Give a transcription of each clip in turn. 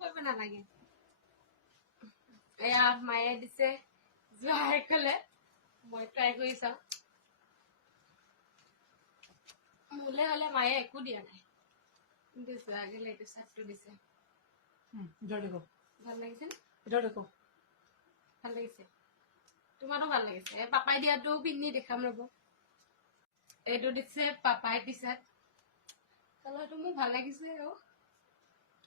কৰিব নালাগে এয়া মায়ে দিছে জোৱাই ক'লে মই ট্ৰাই কৰি চাওঁ মোলে হ'লে মায়ে একো দিয়া নাই কিন্তু জোৱাই ক'লে এইটো চাৰ্টটো দিছে ভাল লাগিছে ভাল লাগিছে তোমাৰো ভাল লাগিছে পাপাই দিয়াটো পিন্ধি দেখাম ৰ'ব এইটো দিছে পাপাই টি চাৰ্ট কালাৰটো মোৰ ভাল লাগিছে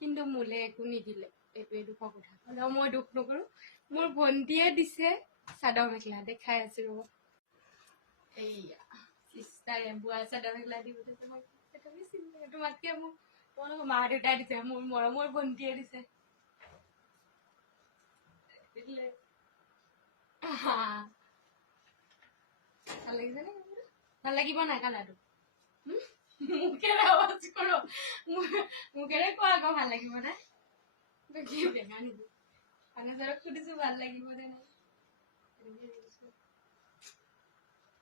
কিন্তু মোলে একো নিদিলে এইটোৱে দুখৰ কথা হ'লেও মই দুখ নকৰোঁ মোৰ ভণ্টিয়ে দিছে চাদৰ মেখেলা দেখাই আছো ৰ'ব এইয়া চিষ্টাৰে বোৱা চাদৰ মেখেলা দি পঠিয়াইছে মই তোমাতকে মোক তোমালোকৰ মা দেউতাই দিছে মোৰ মৰমৰ ভণ্টিয়ে দিছে ভাল লাগিছে নে ভাল লাগিব নাই কালাৰটো মুখেৰে আৱাজ কৰো মুখেৰে কোৱা আকৌ ভাল লাগিব নে বেঙা নিদি আনাজৰক সুধিছো ভাল লাগিব নে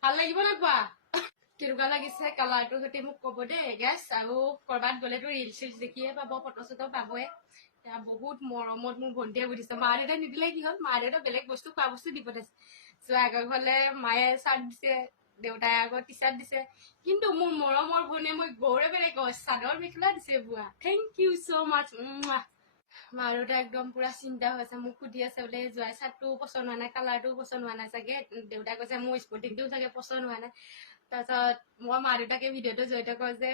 ভাল লাগিব নে কোৱা কেনেকুৱা লাগিছে কালাৰটোৰ সৈতে মোক ক'ব দেই গেছ আৰু কৰবাত গ'লেতো ৰিলচ চিলচ দেখিয়ে পাব ফটো চটো পাবই এতিয়া বহুত মৰমত মোৰ ভণ্টিয়ে বুজিছে মা দেউতাই নিদিলে কি হ'ল মা দেউতাই বেলেগ বস্তু খোৱা বস্তু দি পঠাইছে যোৱা আগৰ ঘৰলে মায়ে চাৰ্ট দিছে দেউতাই আগত টি চাৰ্ট দিছে কিন্তু মোৰ মৰমৰ ভনীয়ে মই গৌৰৱেৰে কওঁ চাদৰ মেখেলা দিছে বোৱা থেংক ইউ ছ' মাছ মা দেউতা একদম পুৰা চিন্তা হৈছে মোক সুধি আছে বোলে যোৱাই চাৰ্টটো পচন্দ হোৱা নাই কালাৰটোও পচন্দ হোৱা নাই চাগে দেউতাই কৈছে মোৰ স্পৰ্টিংটোও চাগে পচন্দ হোৱা নাই তাৰপিছত মই মা দেউতাকে ভিডিঅ'টো জড়িত কওঁ যে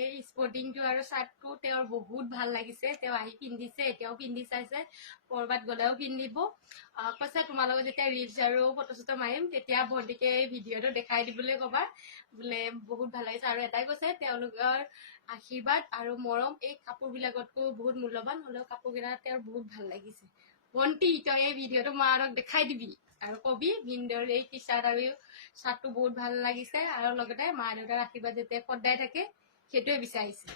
এই স্পৰ্টিংটো আৰু চাৰ্টটো তেওঁৰ বহুত ভাল লাগিছে তেওঁ আহি পিন্ধিছে এতিয়াও পিন্ধি চাইছে কৰবাত গ'লেও পিন্ধিব কৈছে তোমালোকৰ যেতিয়া ৰিলচ আৰু ফটো চটো মাৰিম তেতিয়া ভণ্টিকে এই ভিডিঅ'টো দেখাই দিবলৈ ক'বা বোলে বহুত ভাল লাগিছে আৰু এটাই কৈছে তেওঁলোকৰ আশীৰ্বাদ আৰু মৰম এই কাপোৰবিলাকতকৈ বহুত মূল্যৱান হ'লেও কাপোৰকেইটা তেওঁৰ বহুত ভাল লাগিছে ভণ্টি তই এই ভিডিঅ'টো মাৰক দেখাই দিবি আৰু কবি ভিনদেউৰ এই টি চাৰ্ট আৰু চাৰ্টটো বহুত ভাল লাগিছে আৰু লগতে মা দেউতাৰ আশীৰ্বাদ যেতিয়া সদায় থাকে সেইটোৱে বিচাৰিছে